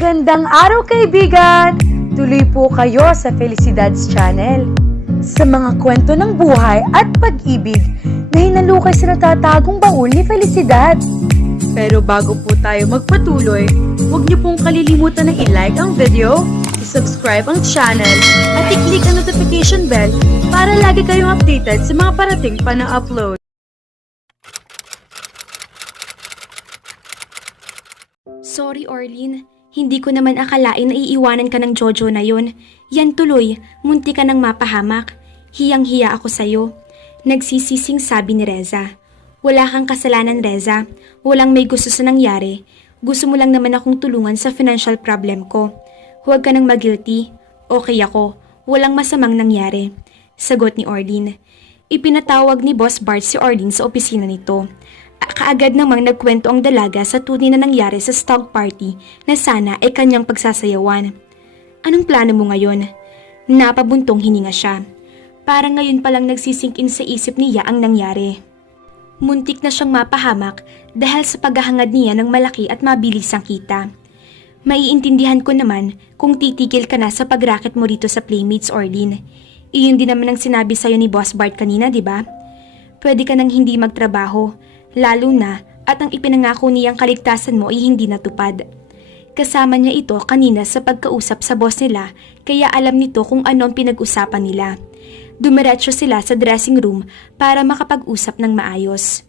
Magandang araw kaibigan! Tuloy po kayo sa Felicidad's Channel. Sa mga kwento ng buhay at pag-ibig na hinalukay sa natatagong baul ni Felicidad. Pero bago po tayo magpatuloy, huwag niyo pong kalilimutan na i-like ang video, i-subscribe ang channel, at i-click ang notification bell para lagi kayong updated sa mga parating pa na upload. Sorry, Orlin. Hindi ko naman akalain na iiwanan ka ng Jojo na yun. Yan tuloy, munti ka nang mapahamak. Hiyang-hiya ako sa'yo. Nagsisising sabi ni Reza. Wala kang kasalanan, Reza. Walang may gusto sa nangyari. Gusto mo lang naman akong tulungan sa financial problem ko. Huwag ka nang mag-guilty. Okay ako. Walang masamang nangyari. Sagot ni Orlin. Ipinatawag ni Boss Bart si Orlin sa opisina nito. Kaagad namang nagkwento ang dalaga sa tunay na nangyari sa stag party na sana ay kanyang pagsasayawan. Anong plano mo ngayon? Napabuntong hininga siya. Parang ngayon palang nagsisink in sa isip niya ang nangyari. Muntik na siyang mapahamak dahil sa paghahangad niya ng malaki at mabilis ang kita. Maiintindihan ko naman kung titigil ka na sa pagraket mo rito sa Playmates, Orlin. Iyon din naman ang sinabi sa'yo ni Boss Bart kanina, di ba? Pwede ka nang hindi magtrabaho. Lalo na at ang ipinangako niyang kaligtasan mo ay hindi natupad. Kasama niya ito kanina sa pagkausap sa boss nila kaya alam nito kung ano ang pinag-usapan nila. Dumiretso sila sa dressing room para makapag-usap ng maayos.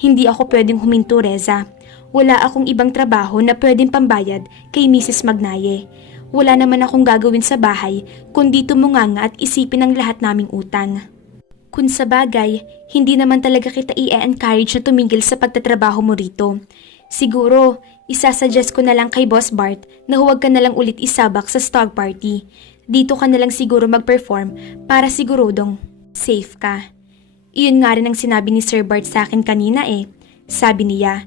Hindi ako pwedeng huminto, Reza. Wala akong ibang trabaho na pwedeng pambayad kay Mrs. Magnaye. Wala naman akong gagawin sa bahay kundi tumunganga at isipin ang lahat naming utang. Kung sa bagay, hindi naman talaga kita i-encourage na tumigil sa pagtatrabaho mo rito. Siguro, isasuggest ko na lang kay Boss Bart na huwag ka na lang ulit isabak sa stag party. Dito ka na lang siguro mag-perform para sigurodong safe ka. Iyon nga rin ang sinabi ni Sir Bart sa akin kanina sabi niya.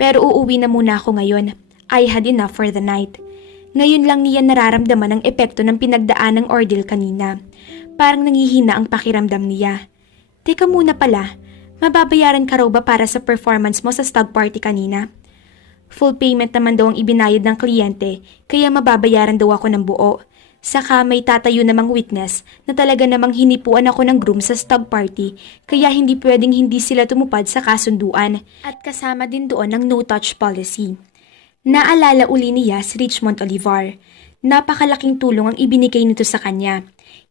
Pero uuwi na muna ako ngayon. I had enough for the night. Ngayon lang niya nararamdaman ang epekto ng pinagdaan ng ordeal kanina. Parang nangihina ang pakiramdam niya. Teka muna pala, mababayaran ka raw ba para sa performance mo sa stag party kanina? Full payment naman daw ang ibinayad ng kliyente, kaya mababayaran daw ako ng buo. Saka may tatayo namang witness na talaga namang hinipuan ako ng groom sa stag party, kaya hindi pwedeng hindi sila tumupad sa kasunduan. At kasama din doon ang no-touch policy. Naalala uli niya si Richmond Olivar. Napakalaking tulong ang ibinigay nito sa kanya.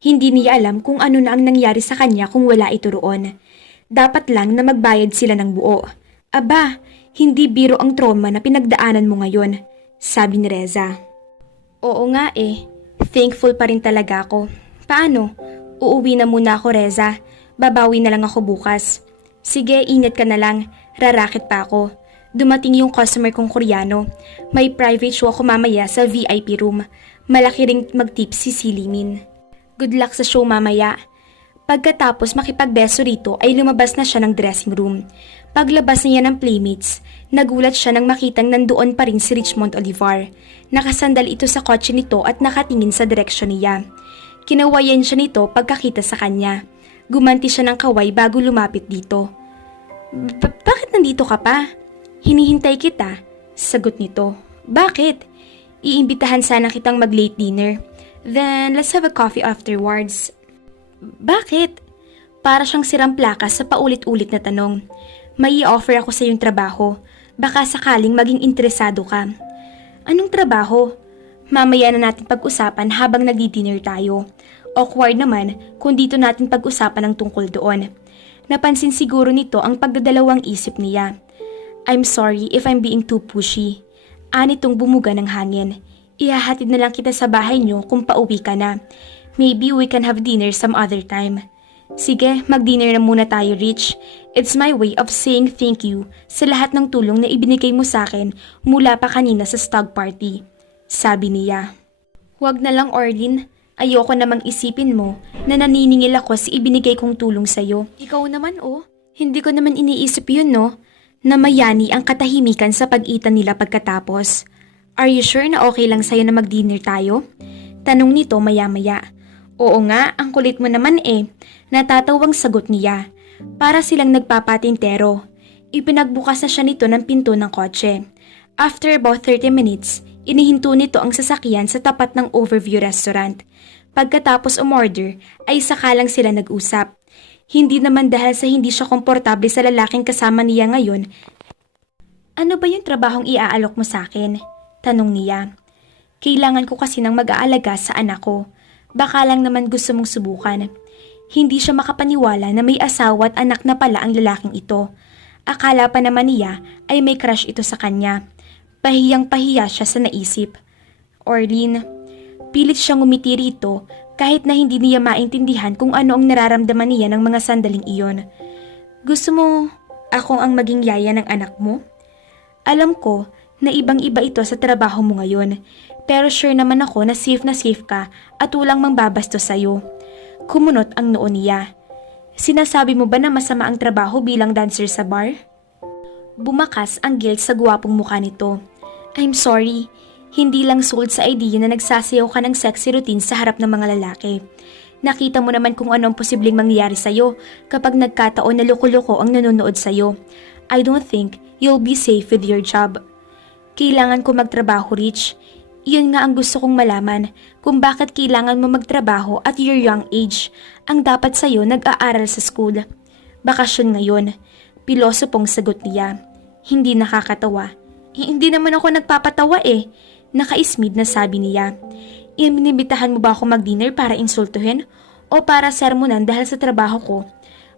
Hindi niya alam kung ano na ang nangyari sa kanya kung wala ito roon. Dapat lang na magbayad sila ng buo. Aba, hindi biro ang trauma na pinagdaanan mo ngayon, sabi ni Reza. Oo nga thankful pa rin talaga ako. Paano? Uuwi na muna ako, Reza. Babawi na lang ako bukas. Sige, ingat ka na lang. Rarakit pa ako. Dumating yung customer kong Koreano. May private show ako mamaya sa VIP room. Malaki ring mag-tip si Silimin. Good luck sa show mamaya. Pagkatapos makipagbeso rito ay lumabas na siya ng dressing room. Paglabas niya ng Playmates, nagulat siya nang makitang nandoon pa rin si Richmond Olivar. Nakasandal ito sa kotse nito at nakatingin sa direksyon niya. Kinawayan siya nito pagkakita sa kanya. Gumanti siya ng kaway bago lumapit dito. Bakit nandito ka pa? Hinihintay kita, sagot nito. Bakit? Iimbitahan sana kitang mag-late dinner. Then, let's have a coffee afterwards. Bakit? Para siyang sirang plakas sa paulit-ulit na tanong. May i-offer ako sa iyong trabaho. Baka sakaling maging interesado ka. Anong trabaho? Mamaya na natin pag-usapan habang nagdi-dinner tayo. Awkward naman kung dito natin pag-usapan ang tungkol doon. Napansin siguro nito ang pagdadalawang isip niya. I'm sorry if I'm being too pushy. Anitong bumuga ng hangin. Ihahatid na lang kita sa bahay niyo kung pauwi ka na. Maybe we can have dinner some other time. Sige, mag-dinner na muna tayo, Rich. It's my way of saying thank you sa lahat ng tulong na ibinigay mo sa akin mula pa kanina sa stag party. Sabi niya. Huwag na lang, Orlin. Ayoko namang isipin mo na naniningil ako sa ibinigay kong tulong sa'yo. Ikaw naman hindi ko naman iniisip yun na mayani ang katahimikan sa pag-itan nila pagkatapos. Are you sure na okay lang sa'yo na mag-dinner tayo? Tanong nito maya-maya. Oo nga, ang kulit mo naman Natatawang sagot niya. Para silang nagpapatintero. Ipinagbukas na siya nito ng pinto ng kotse. After about 30 minutes, Inihinto nito ang sasakyan sa tapat ng Overview Restaurant. Pagkatapos umorder, ay sakalang sila nag-usap. Hindi naman dahil sa hindi siya komportable sa lalaking kasama niya ngayon. Ano ba yung trabahong iaalok mo sa akin? Tanong niya. Kailangan ko kasi ng mag-aalaga sa anak ko. Baka lang naman gusto mong subukan. Hindi siya makapaniwala na may asawa at anak na pala ang lalaking ito. Akala pa naman niya ay may crush ito sa kanya. Pahiyang-pahiya siya sa naisip. Orlene, pilit siyang ngumiti rito kahit na hindi niya maintindihan kung ano ang nararamdaman niya ng mga sandaling iyon. Gusto mo akong ang maging yaya ng anak mo? Alam ko na ibang-iba ito sa trabaho mo ngayon, pero sure naman ako na safe ka at walang mangbabastos sa'yo. Kumunot ang noo niya. Sinasabi mo ba na masama ang trabaho bilang dancer sa bar? Bumakas ang guilt sa guwapong mukha nito. I'm sorry, hindi lang sold sa idea na nagsasayaw ka ng sexy routine sa harap ng mga lalaki. Nakita mo naman kung ano ang posibleng mangyari sa'yo kapag nagkataon na loko-loko ang nanonood sa'yo. I don't think you'll be safe with your job. Kailangan ko magtrabaho, Rich. Iyon nga ang gusto kong malaman kung bakit kailangan mo magtrabaho at your young age. Ang dapat sa'yo nag-aaral sa school. Bakasyon ngayon. Pilosopong sagot niya. Hindi nakakatawa. Hindi naman ako nagpapatawa eh. Nakaismid na sabi niya. Inimbitahan mo ba ako mag-dinner para insultuhin o para sermonan dahil sa trabaho ko?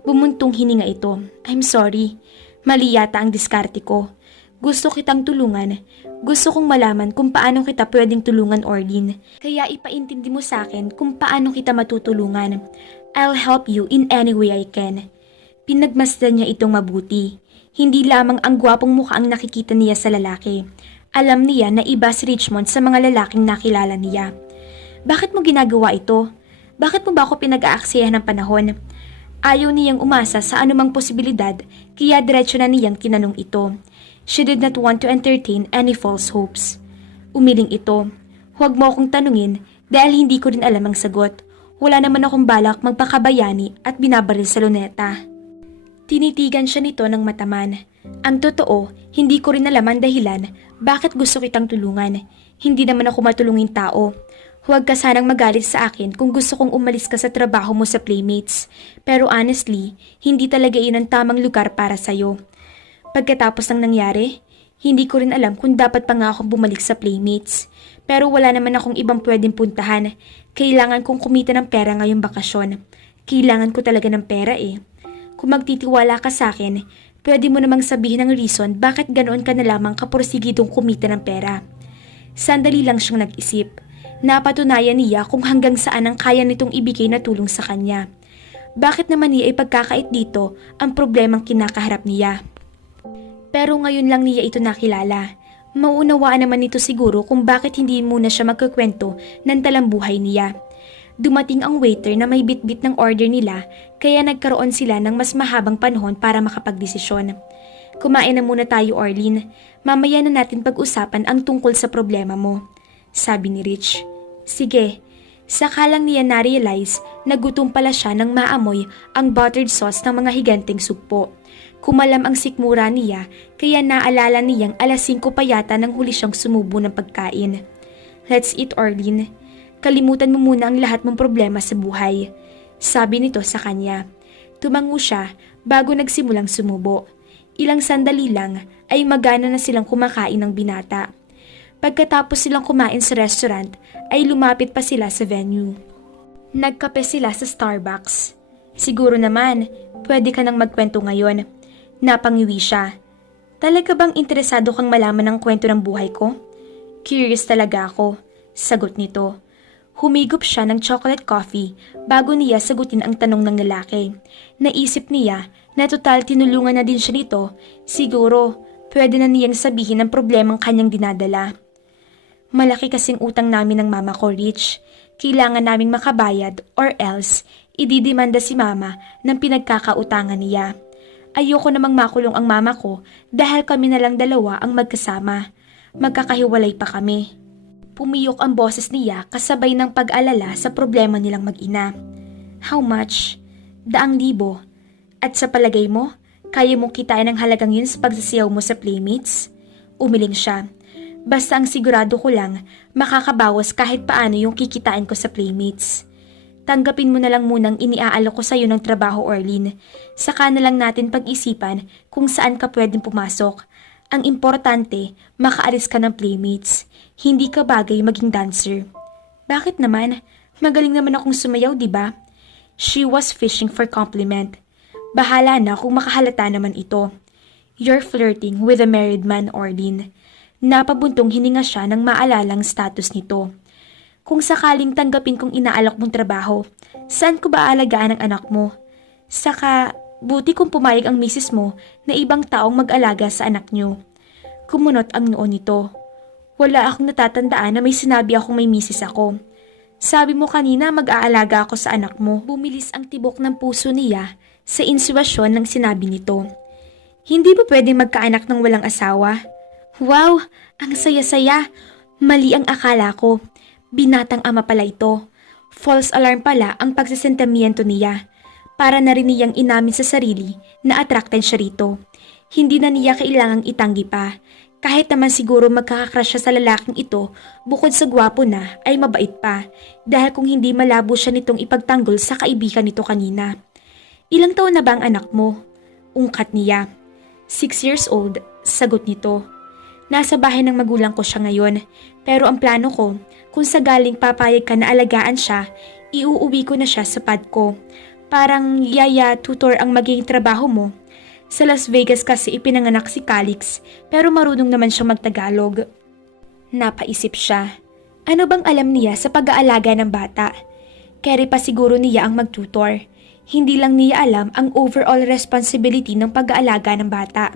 Bumuntong hininga ito. I'm sorry. Mali yata ang diskarte ko. Gusto kitang tulungan. Gusto kong malaman kung paano kita pwedeng tulungan, Orlene. Kaya ipaintindi mo sa akin kung paano kita matutulungan. I'll help you in any way I can. Pinagmasdan niya itong mabuti. Hindi lamang ang gwapong mukha ang nakikita niya sa lalaki. Alam niya na iba si Richmond sa mga lalaking nakilala niya. Bakit mo ginagawa ito? Bakit mo ba ako pinag-aaksaya ng panahon? Ayaw niyang umasa sa anumang posibilidad kaya diretso na niyang tinanong ito. She did not want to entertain any false hopes. Umiling ito. Huwag mo akong tanungin dahil hindi ko rin alam ang sagot. Wala naman akong balak magpakabayani at binabaril sa luneta. Tinitigan siya nito ng mataman. Ang totoo, hindi ko rin alam ang dahilan bakit gusto kitang tulungan. Hindi naman ako matulungin tao. Huwag ka sanang magalit sa akin kung gusto kong umalis ka sa trabaho mo sa Playmates. Pero honestly, hindi talaga iyon ang tamang lugar para sa'yo. Pagkatapos ng nangyari, hindi ko rin alam kung dapat pa nga akong bumalik sa Playmates. Pero wala naman akong ibang pwedeng puntahan. Kailangan kong kumita ng pera ngayong bakasyon. Kailangan ko talaga ng pera eh. Kung magtitiwala ka sa akin, pwede mo namang sabihin ang reason bakit ganoon ka na lamang kapursigidong kumita ng pera. Sandali lang siyang nag-isip. Napatunayan niya kung hanggang saan ang kaya nitong ibigay na tulong sa kanya. Bakit naman niya ipagkakait dito ang problemang kinakaharap niya? Pero ngayon lang niya ito nakilala. Mauunawaan naman nito siguro kung bakit hindi muna siya magkukwento ng talambuhay niya. Dumating ang waiter na may bitbit ng order nila kaya nagkaroon sila ng mas mahabang panahon para makapagdesisyon. Kumain na muna tayo, Orlene. Mamaya na natin pag-usapan ang tungkol sa problema mo, sabi ni Rich. Sige. Saka lang niya na-realize na gutom pala siya nang maamoy ang buttered sauce ng mga higanteng sugpo. Kumalam ang sikmura niya kaya naalala niyang 5:00 pa yata nang huli siyang sumubo ng pagkain. Let's eat, Orlene. Kalimutan mo muna ang lahat mong problema sa buhay, sabi nito sa kanya. Tumango siya bago nagsimulang sumubo. Ilang sandali lang ay magana na silang kumakain ng binata. Pagkatapos silang kumain sa restaurant ay lumapit pa sila sa venue. Nagkape sila sa Starbucks. Siguro naman, pwede ka nang magkwento ngayon. Napangiwi siya. Talaga bang interesado kang malaman ang kwento ng buhay ko? Curious talaga ako, sagot nito. Humigop siya ng chocolate coffee bago niya sagutin ang tanong ng lalaki. Naisip niya na total tinulungan na din siya nito, siguro pwede na niyang sabihin ang problemang kanyang dinadala. Malaki kasing utang namin ng mama ko, Rich. Kailangan naming makabayad or else ididimanda si mama ng pinagkakautangan niya. Ayoko namang makulong ang mama ko dahil kami na lang dalawa ang magkasama. Magkakahiwalay pa kami. Pumiyok ang boses niya kasabay ng pag-alala sa problema nilang mag-ina. How much? 200,000. At sa palagay mo, kaya mong kitain ang halagang yun sa pagsasayaw mo sa Playmates? Umiling siya. Basta ang sigurado ko lang, makakabawas kahit paano yung kikitain ko sa Playmates. Tanggapin mo na lang munang iniaalok ko sa'yo ng trabaho, Orlin. Saka na lang natin pag-isipan kung saan ka pwedeng pumasok. Ang importante, makaalis ka ng Playmates. Hindi ka bagay maging dancer. Bakit naman? Magaling naman akong sumayaw, di ba? She was fishing for compliment. Bahala na kung makahalata naman ito. You're flirting with a married man, Orlin. Napabuntong hininga siya nang maalalang status nito. Kung sakaling tanggapin kong inaalok mong trabaho, saan ko ba aalagaan ang anak mo? Saka, buti kung pumayag ang misis mo na ibang taong mag-alaga sa anak niyo. Kumunot ang noo nito. Wala akong natatandaan na may sinabi akong may misis ako. Sabi mo kanina mag-aalaga ako sa anak mo. Bumilis ang tibok ng puso niya sa insuwasyon ng sinabi nito. Hindi ba pwedeng magkaanak ng walang asawa? Wow, ang saya-saya. Mali ang akala ko. Binatang ama pala ito. False alarm pala ang pagsisentimiento niya. Para na rin niyang inamin sa sarili na attracted siya rito. Hindi na niya kailangang itanggi pa. Kahit naman siguro magkakakrush siya sa lalaking ito, bukod sa gwapo na ay mabait pa. Dahil kung hindi malabo siya nitong ipagtanggol sa kaibigan nito kanina. Ilang taon na ba ang anak mo? Ungkat niya. 6 years old, sagot nito. Nasa bahay ng magulang ko siya ngayon, pero ang plano ko, kung sagaling papayag ka na alagaan siya, iuuwi ko na siya sa pad ko. Parang yaya tutor ang magiging trabaho mo. Sa Las Vegas kasi ipinanganak si Calix, pero marunong naman siyang magtagalog. Napaisip siya. Ano bang alam niya sa pag-aalaga ng bata? Keri pa siguro niya ang magtutor. Hindi lang niya alam ang overall responsibility ng pag-aalaga ng bata.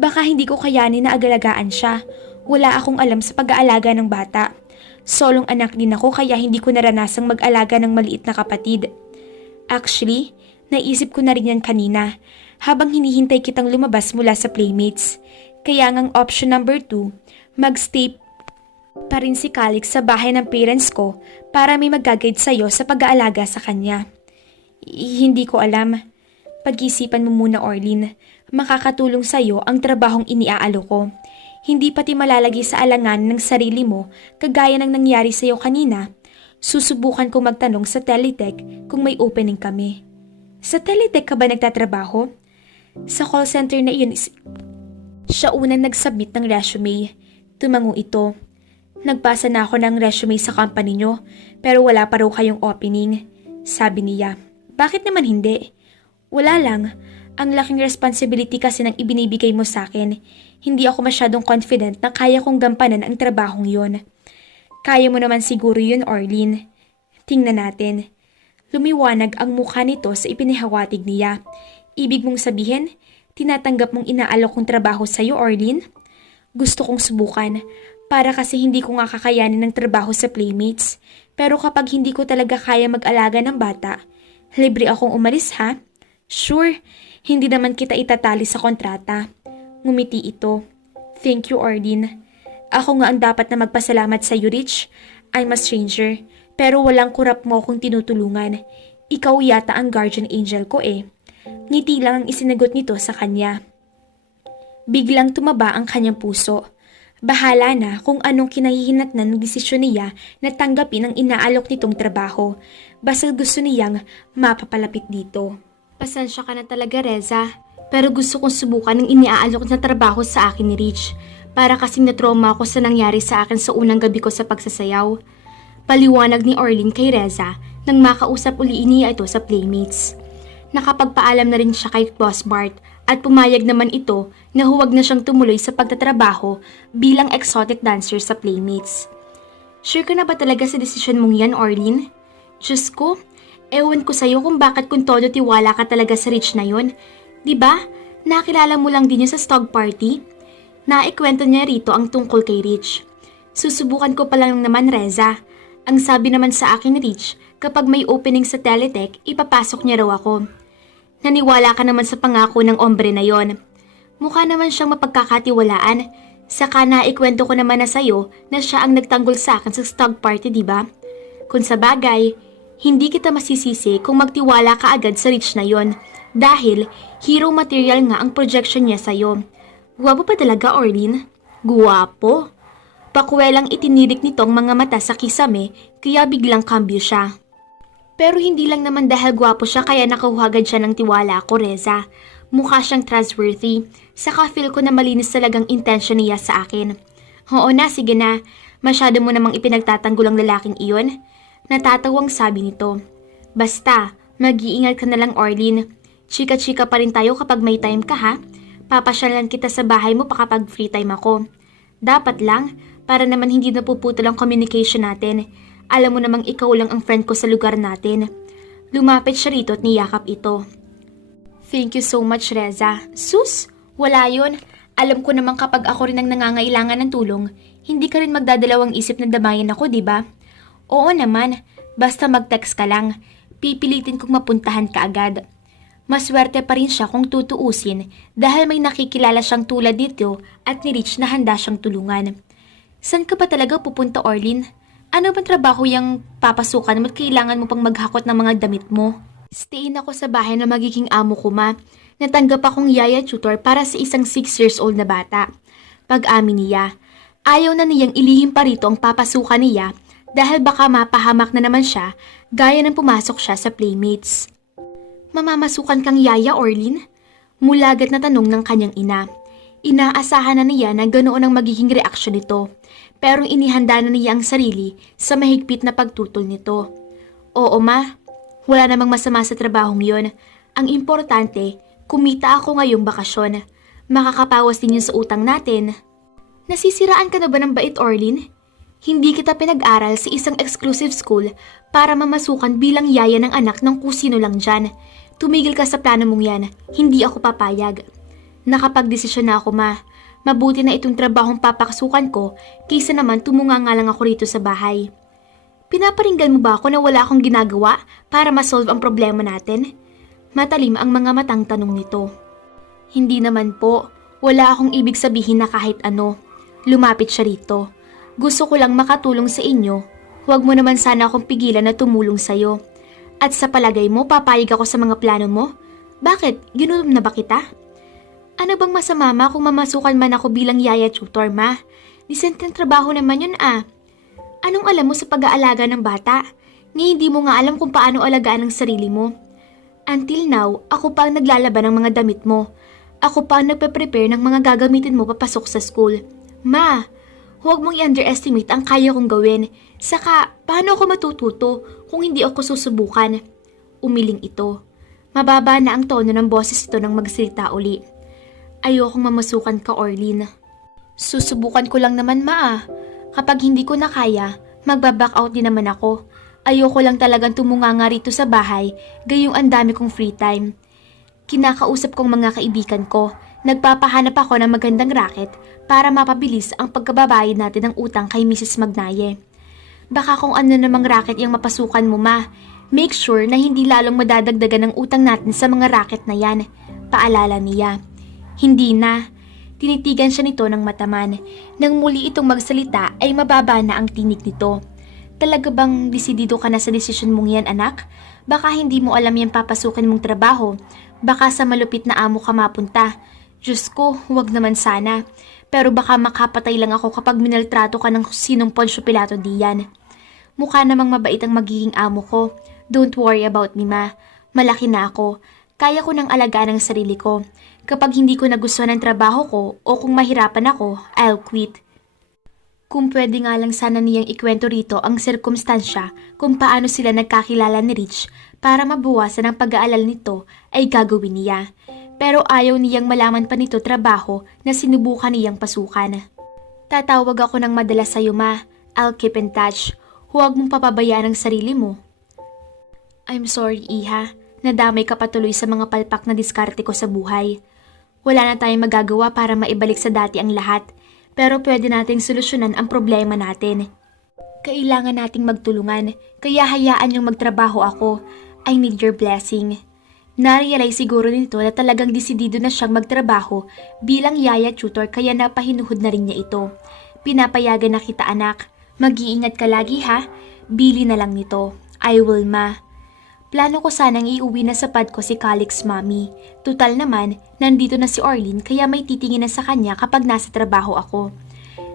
Baka hindi ko kayanin na agalagaan siya. Wala akong alam sa pag-aalaga ng bata. Solong anak din ako kaya hindi ko naranasang mag-alaga ng maliit na kapatid. Actually, naisip ko na rin yan kanina habang hinihintay kitang lumabas mula sa Playmates. Kaya ngang option number 2, magstay pa rin si Calix sa bahay ng parents ko para may mag-guide sa'yo sa pag-aalaga sa kanya. Hindi ko alam. Pag-isipan mo muna, Orlin. Makakatulong sa'yo ang trabahong iniaalo ko. Hindi pati malalagay sa alangan ng sarili mo kagaya ng nangyari sa'yo kanina. Susubukan kong magtanong sa Teletech kung may opening kami. Sa Teletech ka ba nagtatrabaho? Sa call center na iyon, siya unang nag-submit ng resume. Tumango ito. Nagpasa na ako ng resume sa company nyo pero wala pa raw kayong opening. Sabi niya. Bakit naman hindi? Wala lang. Ang laking responsibility kasi ng ibinibigay mo sa akin. Hindi ako masyadong confident na kaya kong gampanan ang trabahong yon. Kaya mo naman siguro yun, Orlin. Tingnan natin. Lumiwanag ang mukha nito sa ipinahawatig niya. Ibig mong sabihin, tinatanggap mong inaalok kong trabaho sa'yo, Orlin? Gusto kong subukan. Para kasi hindi ko nga kakayanin ng trabaho sa Playmates. Pero kapag hindi ko talaga kaya mag-alaga ng bata, libre akong umalis ha? Sure, hindi naman kita itatali sa kontrata. Ngumiti ito. Thank you, Orlin. Ako nga ang dapat na magpasalamat sa iyo, Rich. I'm a stranger, pero walang kurap mo akong tinutulungan. Ikaw yata ang guardian angel ko eh. Ngiti lang ang isinagot nito sa kanya. Biglang tumaba ang kanyang puso. Bahala na kung anong kinahihinatnan ng desisyon niya na tanggapin ang inaalok nitong trabaho. Basta gusto niyang mapapalapit dito. Pasensya ka na talaga, Reza. Pero gusto kong subukan ng iniaalok na trabaho sa akin ni Rich. Para kasing na-trauma ako sa nangyari sa akin sa unang gabi ko sa pagsasayaw. Paliwanag ni Orlin kay Reza nang makausap uli niya ito sa Playmates. Nakapagpaalam na rin siya kay Boss Bart at pumayag naman ito na huwag na siyang tumuloy sa pagtatrabaho bilang exotic dancer sa Playmates. Sure ka na ba talaga sa desisyon mong yan, Orlin? Diyos ko, ewan ko sa'yo kung bakit kung todo tiwala ka talaga sa Rich na yun. Diba? Nakilala mo lang din yun sa stog party? Naikwento niya rito ang tungkol kay Rich. Susubukan ko pa lang naman, Reza. Ang sabi naman sa akin ni Rich, kapag may opening sa Teletech, ipapasok niya raw ako. Naniwala ka naman sa pangako ng ombre na yon. Mukha naman siyang mapagkakatiwalaan. Saka naikwento ko naman na sa'yo na siya ang nagtanggol sa akin sa stog party, diba? Kung sa bagay, hindi kita masisisi kung magtiwala ka agad sa Rich na yon. Dahil hero material nga ang projection niya sa'yo. Guwapo pa talaga, Orlin? Guwapo? Pakwelang itinirik nito ang mga mata sa kisame kaya biglang kambyo siya. Pero hindi lang naman dahil gwapo siya kaya nakuhagad siya ng tiwala ko, Reza. Mukha siyang trustworthy. Saka feel ko na malinis talagang intention niya sa akin. Oo na, sige na. Masyado mo namang ipinagtatanggol ang lalaking iyon. Natatawang sabi nito. Basta, mag-iingat ka na lang, Orlin. Chika-chika pa rin tayo kapag may time ka, ha? Papasyalan kita sa bahay mo pa kapag free time ako. Dapat lang, para naman hindi napuputol ang communication natin. Alam mo namang ikaw lang ang friend ko sa lugar natin. Lumapit siya rito at niyakap ito. Thank you so much, Reza. Sus, wala yun. Alam ko naman kapag ako rin ang nangangailangan ng tulong, hindi ka rin magdadalawang isip na damayan ako, di ba? Oo naman, basta mag-text ka lang. Pipilitin kong mapuntahan ka agad. Maswerte pa rin siya kung tutuusin dahil may nakikilala siyang tulad dito at ni Rich na handa siyang tulungan. San ka ba talaga pupunta, Orlin? Ano bang trabaho yung papasukan mo at kailangan mo pang maghakot ng mga damit mo? Stayin ako sa bahay na magiging amo ko, ma. Natanggap akong yaya tutor para sa isang 6 years old na bata. Pag-amin niya, ayaw na niyang ilihim pa rito ang papasukan niya dahil baka mapahamak na naman siya gaya ng pumasok siya sa Playmates. Mamamasukan kang yaya, Orlin? Mulagat na tanong ng kanyang ina. Inaasahan na niya na ganoon ang magiging reaksyon nito, pero inihanda na niya ang sarili sa mahigpit na pagtutol nito. Oo, ma. Wala namang masama sa trabahong yon. Ang importante, kumita ako ngayong bakasyon. Makakapawas din yun sa utang natin. Nasisiraan ka na ba ng bait, Orlin? Hindi kita pinag-aral sa isang exclusive school para mamasukan bilang yaya ng anak ng kusino lang dyan. Tumigil ka sa plano mong yan, hindi ako papayag. Nakapag-desisyon na ako, ma. Mabuti na itong trabahong papakasukan ko kaysa naman tumunga nga lang ako rito sa bahay. Pinaparinggan mo ba ako na wala akong ginagawa para masolve ang problema natin? Matalim ang mga matang tanong nito. Hindi naman po, wala akong ibig sabihin na kahit ano. Lumapit siya rito. Gusto ko lang makatulong sa inyo. Huwag mo naman sana akong pigilan na tumulong sa'yo. At sa palagay mo, papayag ako sa mga plano mo? Bakit? Ginutom na ba kita? Ano bang masama, ma, kung mamasukan man ako bilang yaya tutor, ma? Decent trabaho naman yun, ah. Anong alam mo sa pag-aalaga ng bata? Ni hindi mo nga alam kung paano alagaan ang sarili mo. Until now, ako pa ang naglalaban ng mga damit mo. Ako pa ang nagpe-prepare ng mga gagamitin mo papasok sa school. Ma, huwag mong i-underestimate ang kaya kong gawin. Saka, paano ako matututo kung hindi ako susubukan? Umiling ito. Mababa na ang tono ng boses ito nang magsalita uli. Ayokong mamasukan ka, Orlin. Susubukan ko lang naman, ma. Kapag hindi ko na kaya, magbaback out din naman ako. Ayoko lang talagang tumunganga rito sa bahay, gayong ang dami kong free time. Kinakausap kong mga kaibigan ko, nagpapahanap ako ng magandang racket para mapabilis ang pagkababayad natin ng utang kay Mrs. Magnaye. Baka kung ano namang racket yung mapasukan mo, ma. Make sure na hindi lalong madadagdagan ng utang natin sa mga racket na yan. Paalala niya. Hindi na. Tinitigan siya nito ng mataman. Nang muli itong magsalita ay mababa na ang tinig nito. Talaga bang desidido ka na sa desisyon mong yan, anak? Baka hindi mo alam yan papasukin mong trabaho. Baka sa malupit na amo ka mapunta. Diyos ko, huwag naman sana. Pero baka makapatay lang ako kapag minaltrato ka ng sinong Poncio Pilato diyan. Mukha namang mabait ang magiging amo ko. Don't worry about me, ma. Malaki na ako. Kaya ko nang alagaan ang sarili ko. Kapag hindi ko nagustuhan ang trabaho ko o kung mahirapan ako, I'll quit. Kung pwede nga lang sana niyang ikwento rito ang sirkumstansya kung paano sila nagkakilala ni Rich para mabawasan ang pag-aalala nito ay gagawin niya. Pero ayaw niyang malaman pa nito trabaho na sinubukan niyang pasukan. Tatawag ako ng madalas sa'yo, ma. I'll keep in touch. Huwag mong papabayaan ang sarili mo. I'm sorry, Iha. Nadamay ka patuloy sa mga palpak na diskarte ko sa buhay. Wala na tayong magagawa para maibalik sa dati ang lahat. Pero pwede nating solusyonan ang problema natin. Kailangan nating magtulungan, kaya hayaan niyong magtrabaho ako. I need your blessing. Narealize siguro nito na talagang desidido na siyang magtrabaho bilang yaya tutor kaya napahinuhod na rin niya ito. Pinapayagan na kita, anak. Mag-iingat ka lagi, ha? Bili na lang nito. I will, ma. Plano ko sanang iuwi na sa pad ko si Calix, mami. Tutal naman, nandito na si Orlin kaya may titingin na sa kanya kapag nasa trabaho ako.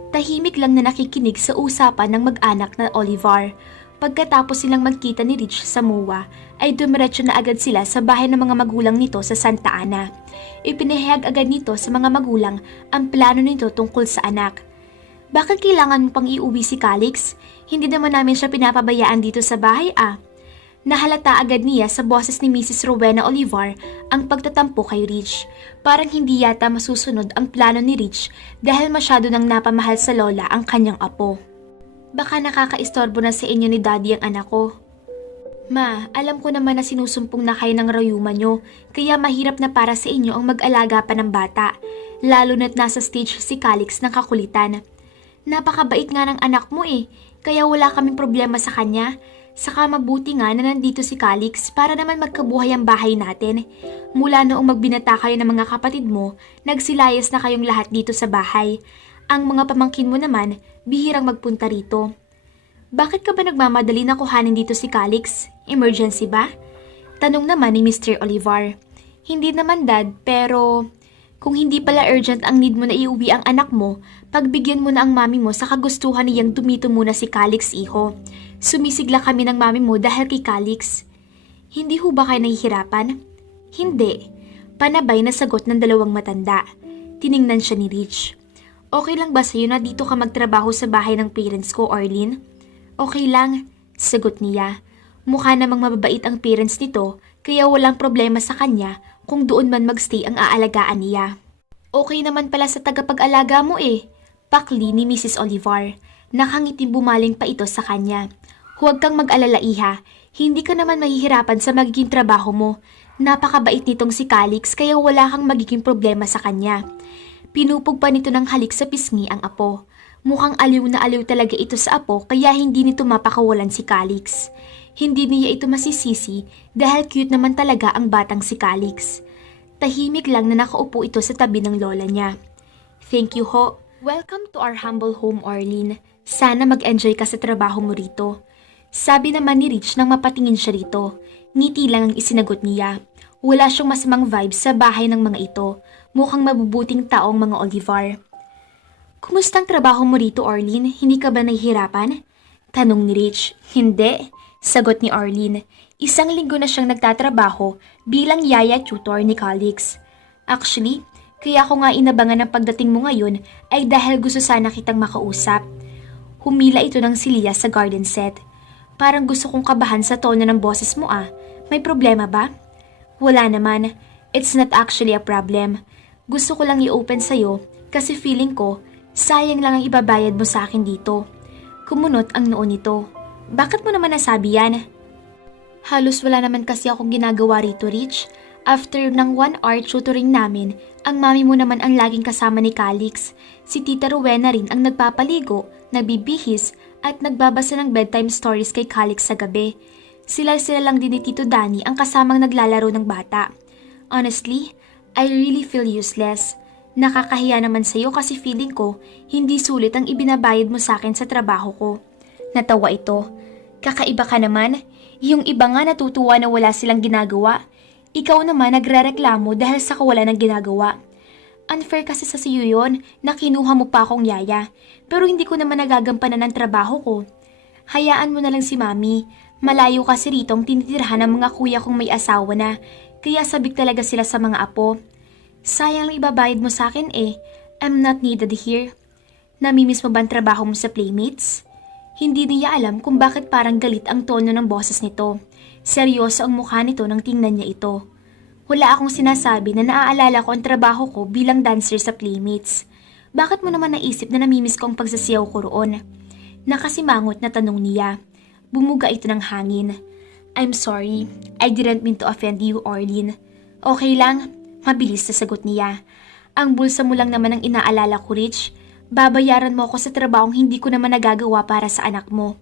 Tahimik lang na nakikinig sa usapan ng mag-anak na Oliver. Pagkatapos silang magkita ni Rich sa MOA, ay dumiretso na agad sila sa bahay ng mga magulang nito sa Santa Ana. Ipinahayag agad nito sa mga magulang ang plano nito tungkol sa anak. Bakit kailangan mo pang iuwi si Calix? Hindi naman namin siya pinapabayaan dito sa bahay Nahalata agad niya sa boses ni Mrs. Rowena Olivar ang pagtatampo kay Rich. Parang hindi yata masusunod ang plano ni Rich dahil masyado nang napamahal sa lola ang kanyang apo. Baka nakakaistorbo na sa inyo ni Daddy ang anak ko. Ma, alam ko naman na sinusumpong na kayo ng rayuma nyo, kaya mahirap na para sa inyo ang mag-alaga pa ng bata, lalo na't nasa stage si Calix ng kakulitan. Napakabait nga ng anak mo kaya wala kaming problema sa kanya. Saka mabuti nga na nandito si Calix para naman magkabuhay ang bahay natin. Mula noong magbinata kayo ng mga kapatid mo, nagsilayas na kayong lahat dito sa bahay. Ang mga pamangkin mo naman, bihirang magpunta rito. Bakit ka ba nagmamadali na kuhanin dito si Calix? Emergency ba? Tanong naman ni Mr. Olivar. Hindi naman dad, pero kung hindi pala urgent ang need mo na iuwi ang anak mo, pagbigyan mo na ang mami mo sa kagustuhan niyang dumito muna si Calix, iho. Sumisigla kami ng mami mo dahil kay Calix. Hindi ho ba kayo nahihirapan? Hindi. Panabay na sagot ng dalawang matanda. Tiningnan siya ni Rich. Okay lang ba sa'yo na dito ka magtrabaho sa bahay ng parents ko, Arlene? Okay lang, sagot niya. Mukha namang mababait ang parents nito, kaya walang problema sa kanya kung doon man magstay ang aalagaan niya. Okay naman pala sa tagapag-alaga mo pakli ni Mrs. Olivar. Nakangitim bumaling pa ito sa kanya. Huwag kang mag-alala iha, hindi ka naman mahihirapan sa magiging trabaho mo. Napakabait nitong si Calix kaya wala kang magiging problema sa kanya. Pinupog pa nito ng halik sa pisngi ang apo. Mukhang aliw na aliw talaga ito sa apo kaya hindi nito mapakawalan si Calix. Hindi niya ito masisisi dahil cute naman talaga ang batang si Calix. Tahimik lang na nakaupo ito sa tabi ng lola niya. Thank you ho. Welcome to our humble home, Arlene. Sana mag-enjoy ka sa trabaho mo rito. Sabi naman ni Rich nang mapatingin siya rito. Ngiti lang ang isinagot niya. Wala siyang masamang vibes sa bahay ng mga ito. Mukhang mabubuting taong mga Olivar. Kumustang trabaho mo rito, Arlene? Hindi ka ba nahihirapan? Tanong ni Rich. Hindi, sagot ni Arlene. 1 linggo na siyang nagtatrabaho bilang yaya tutor ni Calix. Actually, kaya ako nga inabangan ng pagdating mo ngayon ay dahil gusto sana kitang makausap. Humila ito ng silya sa garden set. Parang gusto kong kabahan sa tono ng boses mo May problema ba? Wala naman. It's not actually a problem. Gusto ko lang i-open sa'yo kasi feeling ko sayang lang ang ibabayad mo sa akin dito. Kumunot ang noo nito. Bakit mo naman nasabi yan? Halos wala naman kasi akong ginagawa rito, Rich. After ng 1 hour tutoring namin, ang mami mo naman ang laging kasama ni Calix. Si Tita Rowena rin ang nagpapaligo, nagbibihis, at nagbabasa ng bedtime stories kay Calix sa gabi. Sila lang din ni Tito Danny ang kasamang naglalaro ng bata. Honestly, I really feel useless. Nakakahiya naman sa'yo kasi feeling ko hindi sulit ang ibinabayad mo sa akin sa trabaho ko. Natawa ito. Kakaiba ka naman. Yung iba nga natutuwa na wala silang ginagawa. Ikaw naman nagrereklamo dahil sa kawalan ng ginagawa. Unfair kasi sa siyo yun na kinuha mo pa akong yaya. Pero hindi ko naman nagagampanan ng trabaho ko. Hayaan mo na lang si Mami. Malayo kasi rito ang tinitirhan ng mga kuya kong may asawa na. Kaya sabik talaga sila sa mga apo. Sayang lang ibabayad mo sa akin I'm not needed here. Namimiss mo ba ang trabaho mo sa Playmates? Hindi niya alam kung bakit parang galit ang tono ng boses nito. Seryoso ang mukha nito nang tingnan niya ito. Wala akong sinasabi na naaalala ko ang trabaho ko bilang dancer sa Playmates. Bakit mo naman naisip na namimiss ko ang pagsasayaw ko roon? Nakasimangot na tanong niya. Bumuga ito ng hangin. I'm sorry. I didn't mean to offend you, Arlene. Okay lang. Mabilis na sagot niya. Ang bulsa mo lang naman ang inaalala ko, Rich. Babayaran mo ako sa trabahong hindi ko naman nagagawa para sa anak mo.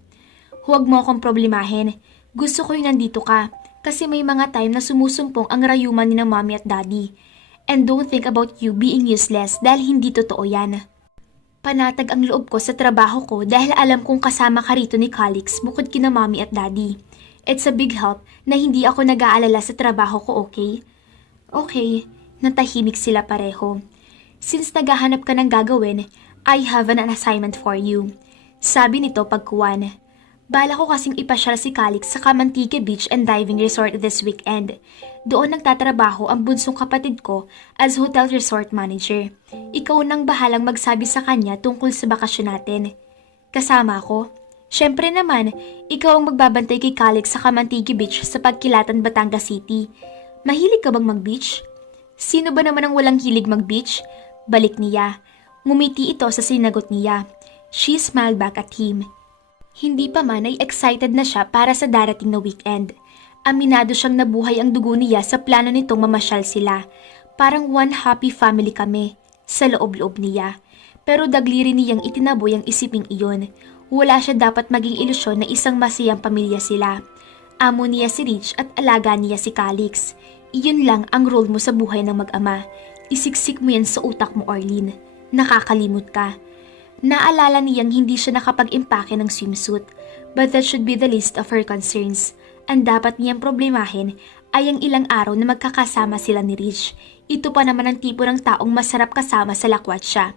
Huwag mo akong problemahin. Gusto ko yung nandito ka. Kasi may mga time na sumusumpong ang rayuman ni ng mommy at daddy. And don't think about you being useless dahil hindi totoo yan. Panatag ang loob ko sa trabaho ko dahil alam kong kasama ka rito ni Calix bukod kina mommy at daddy. It's a big help na hindi ako nag-aalala sa trabaho ko, okay? Okay, natahimik sila pareho. Since naghahanap ka ng gagawin, I have an assignment for you. Sabi nito pagkuwan. Bala ko kasing ipasyal si Calix sa Kamantique Beach and Diving Resort this weekend. Doon nagtatrabaho ang bunsong kapatid ko as hotel resort manager. Ikaw nang bahalang magsabi sa kanya tungkol sa bakasyon natin. Kasama ko. Siyempre naman, ikaw ang magbabantay kay Calix sa Kamantique Beach sa Pagkilatan, Batangas City. Mahilig ka bang mag-beach? Sino ba naman ang walang hilig mag-beach? Balik niya. Ngumiti ito sa sinagot niya. She smiled back at him. Hindi pa man ay excited na siya para sa darating na weekend. Aminado siyang nabuhay ang dugo niya sa plano nitong mamasyal sila. Parang one happy family kami, sa loob-loob niya. Pero dagli rin niyang itinaboy ang isiping iyon. Wala siya dapat maging ilusyon na isang masayang pamilya sila. Amo niya si Rich at alaga niya si Calix. Iyon lang ang role mo sa buhay ng mag-ama. Isiksik mo yan sa utak mo, Orlene. Nakakalimot ka. Naalala niyang hindi siya nakapag-impake ng swimsuit, but that should be the list of her concerns. Ang dapat niyang problemahin ay ang ilang araw na magkakasama sila ni Rich. Ito pa naman ang tipo ng taong masarap kasama sa lakwat siya.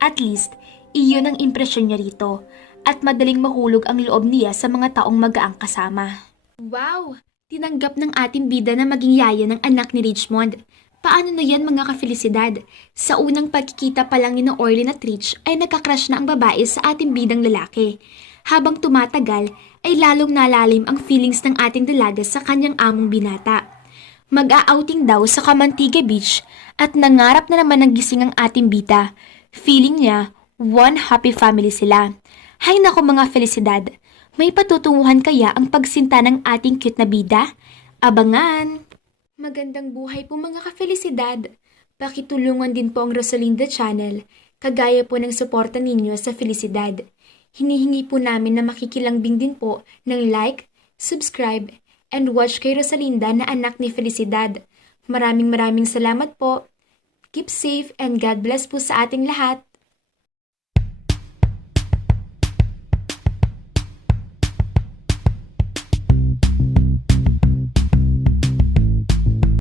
At least, iyon ang impresyon niya rito. At madaling mahulog ang loob niya sa mga taong magaang kasama. Wow! Tinanggap ng ating bida na maging yaya ng anak ni Richmond. Paano na yan mga kafelisidad? Sa unang pagkikita pa lang ni Orlene at Rich ay nagkakrush na ang babae sa ating bidang lalaki. Habang tumatagal ay lalong nalalim ang feelings ng ating dalaga sa kanyang among binata. Mag-a-outing daw sa Kamantique Beach at nangarap na naman ng gising ang ating bida. Feeling niya, one happy family sila. Hay nako mga felisidad, may patutunguhan kaya ang pagsinta ng ating cute na bida? Abangan! Magandang buhay po mga ka-felisidad. Pakitulungan din po ang Rosalinda Channel, kagaya po ng suporta ninyo sa Felicidad. Hinihingi po namin na makikilambing din po ng like, subscribe, and watch kay Rosalinda na anak ni Felicidad. Maraming salamat po. Keep safe and God bless po sa ating lahat.